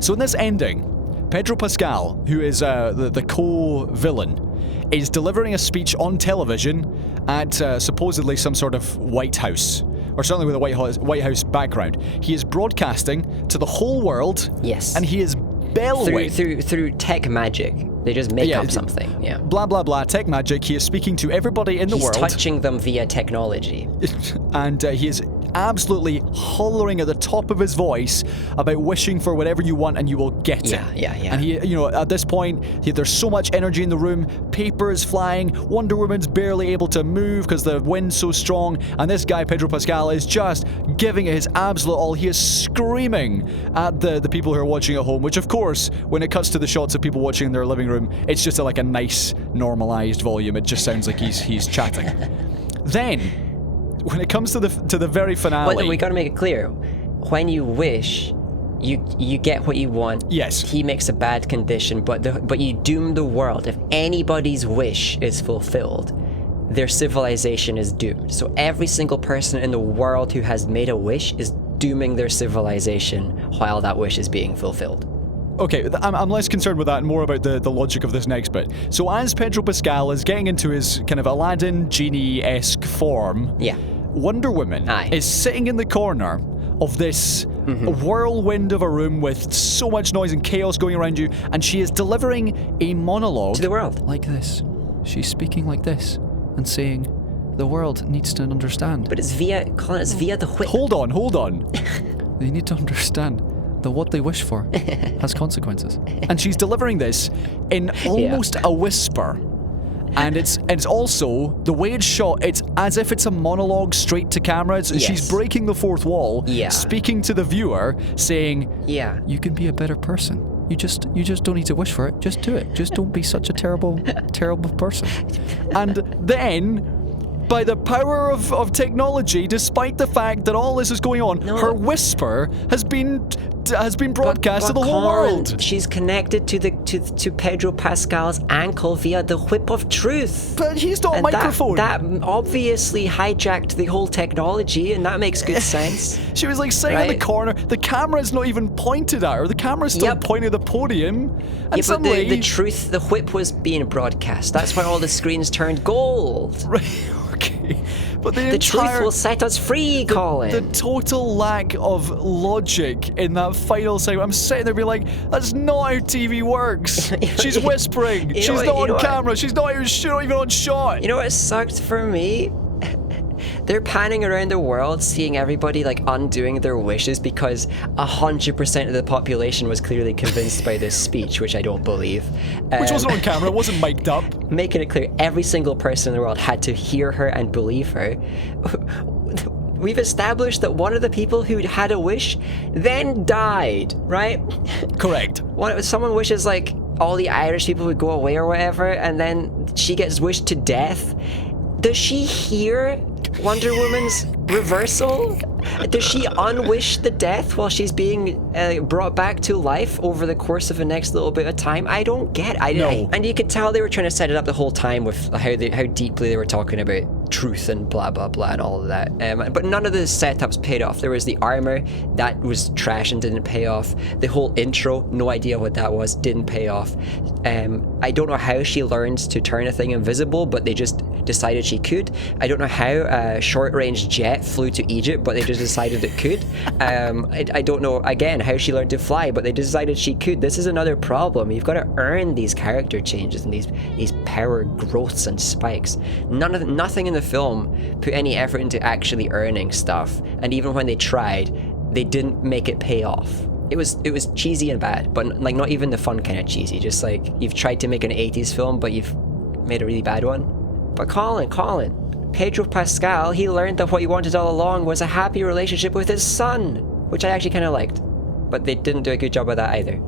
So in this ending, Pedro Pascal, who is the co-villain, is delivering a speech on television at supposedly some sort of White House, or certainly with a White House background. He is broadcasting to the whole world. Yes. And he is bellowing through tech magic. They just make up something. Yeah. Blah blah blah. Tech magic. He is speaking to everybody in the world. He's touching them via technology. And he is absolutely hollering at the top of his voice about wishing for whatever you want and you will get it. Yeah. And he, at this point, there's so much energy in the room. Paper is flying. Wonder Woman's barely able to move because the wind's so strong. And this guy, Pedro Pascal, is just giving it his absolute all. He is screaming at the people who are watching at home, which, of course, when it cuts to the shots of people watching in their living room, it's just like a nice, normalized volume. It just sounds like he's chatting. Then, when it comes to the very finale, well, we got to make it clear: when you wish, you get what you want. Yes. He makes a bad condition, but you doom the world. If anybody's wish is fulfilled, their civilization is doomed. So every single person in the world who has made a wish is dooming their civilization while that wish is being fulfilled. Okay, I'm less concerned with that and more about the logic of this next bit. So as Pedro Pascal is getting into his kind of Aladdin genie-esque form, Wonder Woman is sitting in the corner of this whirlwind of a room with so much noise and chaos going around you, and she is delivering a monologue to the world. Like this. She's speaking like this and saying, the world needs to understand. But it's via the whip. Hold on. They need to understand that what they wish for has consequences. And she's delivering this in almost a whisper. And it's also, the way it's shot, it's as if it's a monologue straight to camera. She's breaking the fourth wall, speaking to the viewer, saying, you can be a better person. You just don't need to wish for it. Just do it. Just don't be such a terrible person. And then, by the power of technology, despite the fact that all this is going on, her whisper has been broadcast to the whole world. She's connected to Pedro Pascal's ankle via the whip of truth. But he's not a microphone. That obviously hijacked the whole technology, and that makes good sense. She was like sitting in the corner. The camera's not even pointed at her. The camera's still pointing at the podium. And suddenly, but the truth, the whip was being broadcast. That's why all the screens turned gold. Right. Okay. But the truth will set us free, Colin. The total lack of logic in that final segment. I'm sitting there being like, that's not how TV works. She's whispering. She's not on camera. She's not even on shot. You know what sucked for me? They're panning around the world, seeing everybody like undoing their wishes because 100% of the population was clearly convinced by this speech, which I don't believe. Which wasn't on camera, it wasn't mic'd up. Making it clear, every single person in the world had to hear her and believe her. We've established that one of the people who had a wish then died, right? Correct. Someone wishes like all the Irish people would go away or whatever, and then she gets wished to death. Does she hear Wonder Woman's reversal? Does she unwish the death while she's being brought back to life over the course of the next little bit of time? I don't get it. And you could tell they were trying to set it up the whole time with how deeply they were talking about truth and blah blah blah and all of that. But none of the setups paid off. There was the armor that was trash and didn't pay off. The whole intro, no idea what that was, didn't pay off. I don't know how she learned to turn a thing invisible, but they just decided she could. I don't know how a short-range jet flew to Egypt, but they just decided it could. I don't know, again, how she learned to fly, but they decided she could. This is another problem. You've got to earn these character changes and these power growths and spikes. Nothing in the film put any effort into actually earning stuff, and even when they tried, they didn't make it pay off. It was cheesy and bad, but like not even the fun kind of cheesy. Just like you've tried to make an 80s film, but you've made a really bad one. But Colin, Pedro Pascal, he learned that what he wanted all along was a happy relationship with his son, which I actually kind of liked. But they didn't do a good job of that either.